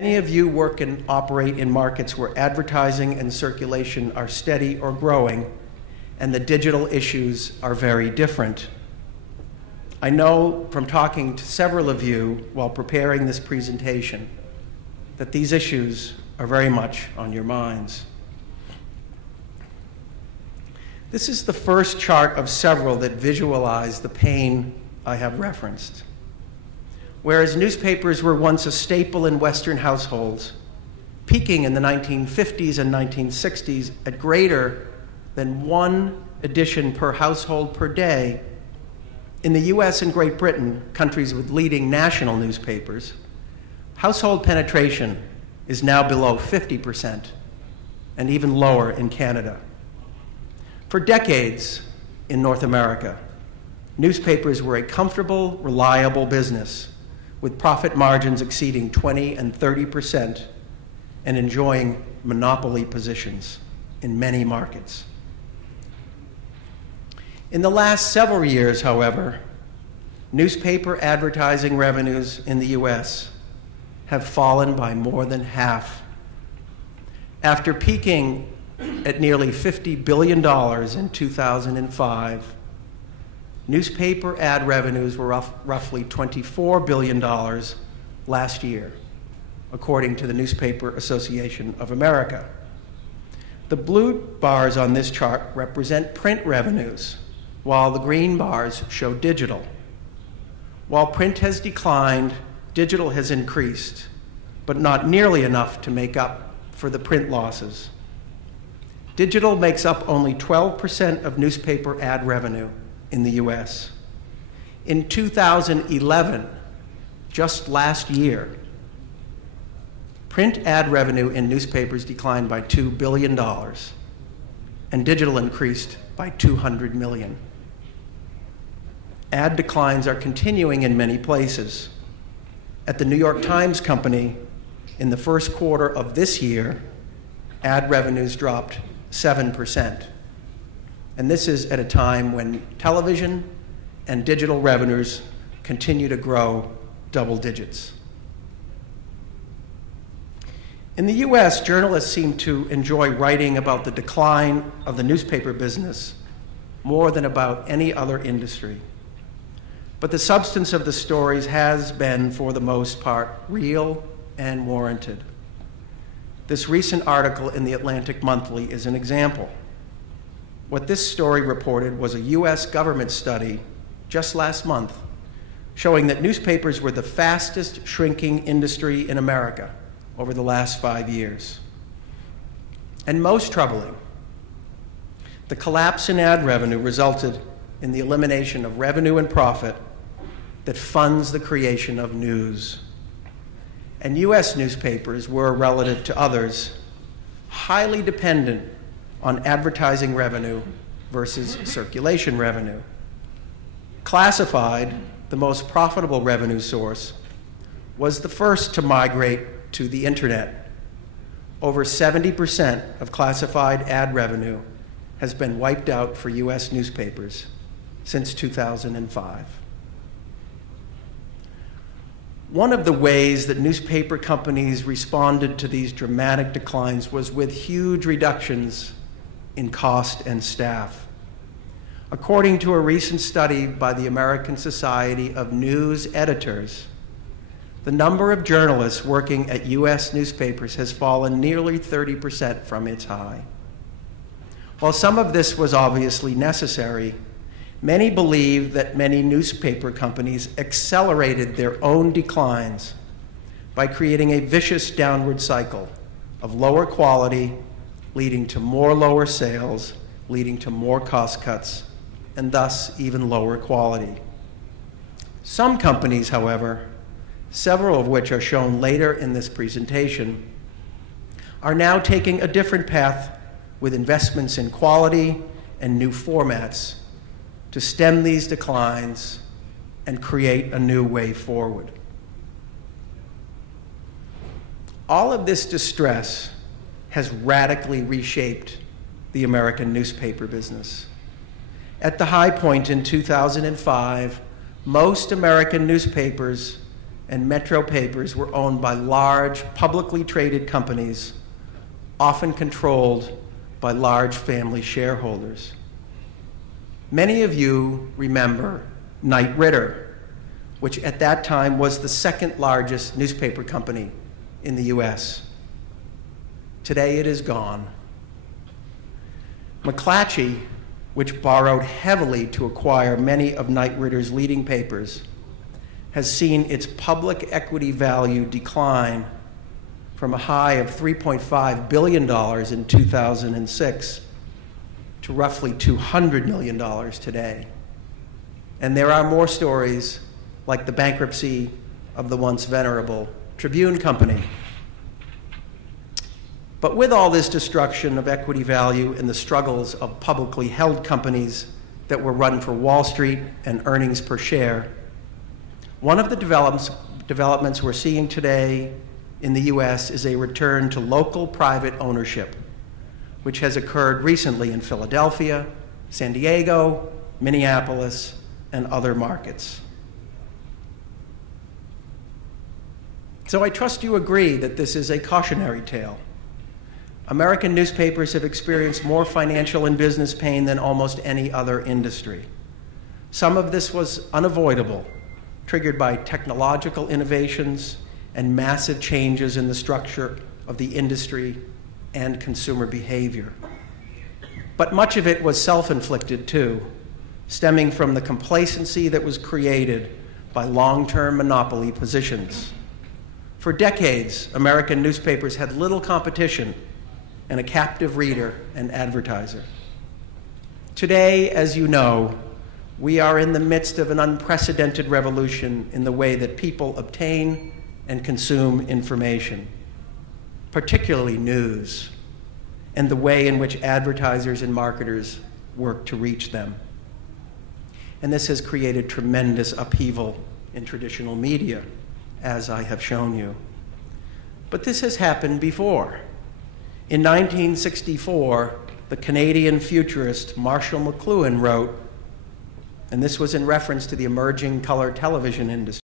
Many of you work and operate in markets where advertising and circulation are steady or growing, and the digital issues are very different. I know from talking to several of you while preparing this presentation that these issues are very much on your minds. This is the first chart of several that visualize the pain I have referenced. Whereas newspapers were once a staple in Western households, peaking in the 1950s and 1960s at greater than 1 edition per household per day, in the US and Great Britain, countries with leading national newspapers, household penetration is now below 50% and even lower in Canada. For decades in North America, newspapers were a comfortable, reliable business with profit margins exceeding 20 and 30% and enjoying monopoly positions in many markets. In the last several years, however, newspaper advertising revenues in the US have fallen by more than half. After peaking at nearly $50 billion in 2005, newspaper ad revenues were roughly $24 billion last year, according to the Newspaper Association of America. The blue bars on this chart represent print revenues, while the green bars show digital. While print has declined, digital has increased, but not nearly enough to make up for the print losses. Digital makes up only 12% of newspaper ad revenue in the US. In 2011, just last year, print ad revenue in newspapers declined by $2 billion, and digital increased by $200 million. Ad declines are continuing in many places. At the New York Times Company, in the first quarter of this year, ad revenues dropped 7%. And this is at a time when television and digital revenues continue to grow double digits. In the US, journalists seem to enjoy writing about the decline of the newspaper business more than about any other industry. But the substance of the stories has been, for the most part, real and warranted. This recent article in the Atlantic Monthly is an example. What this story reported was a US government study just last month showing that newspapers were the fastest shrinking industry in America over the last 5 years. And most troubling, the collapse in ad revenue resulted in the elimination of revenue and profit that funds the creation of news. And US newspapers were, relative to others, highly dependent on advertising revenue versus circulation revenue. Classified, the most profitable revenue source, was the first to migrate to the internet. Over 70% of classified ad revenue has been wiped out for US newspapers since 2005. One of the ways that newspaper companies responded to these dramatic declines was with huge reductions in cost and staff. According to a recent study by the American Society of News Editors, the number of journalists working at US newspapers has fallen nearly 30% from its high. While some of this was obviously necessary, many believe that many newspaper companies accelerated their own declines by creating a vicious downward cycle of lower quality, leading to more lower sales, leading to more cost cuts, and thus even lower quality. Some companies, however, several of which are shown later in this presentation, are now taking a different path with investments in quality and new formats to stem these declines and create a new way forward. All of this distress has radically reshaped the American newspaper business. At the high point in 2005, most American newspapers and metro papers were owned by large, publicly traded companies, often controlled by large family shareholders. Many of you remember Knight Ridder, which at that time was the second largest newspaper company in the US. Today it is gone. McClatchy, which borrowed heavily to acquire many of Knight Ridder's leading papers, has seen its public equity value decline from a high of $3.5 billion in 2006 to roughly $200 million today. And there are more stories like the bankruptcy of the once venerable Tribune Company. But with all this destruction of equity value and the struggles of publicly held companies that were run for Wall Street and earnings per share, one of the developments we're seeing today in the US is a return to local private ownership, which has occurred recently in Philadelphia, San Diego, Minneapolis, and other markets. So I trust you agree that this is a cautionary tale. American newspapers have experienced more financial and business pain than almost any other industry. Some of this was unavoidable, triggered by technological innovations and massive changes in the structure of the industry and consumer behavior. But much of it was self-inflicted too, stemming from the complacency that was created by long-term monopoly positions. For decades, American newspapers had little competition and a captive reader and advertiser. Today, as you know, we are in the midst of an unprecedented revolution in the way that people obtain and consume information, particularly news, and the way in which advertisers and marketers work to reach them. And this has created tremendous upheaval in traditional media, as I have shown you. But this has happened before. In 1964, the Canadian futurist Marshall McLuhan wrote, and this was in reference to the emerging color television industry,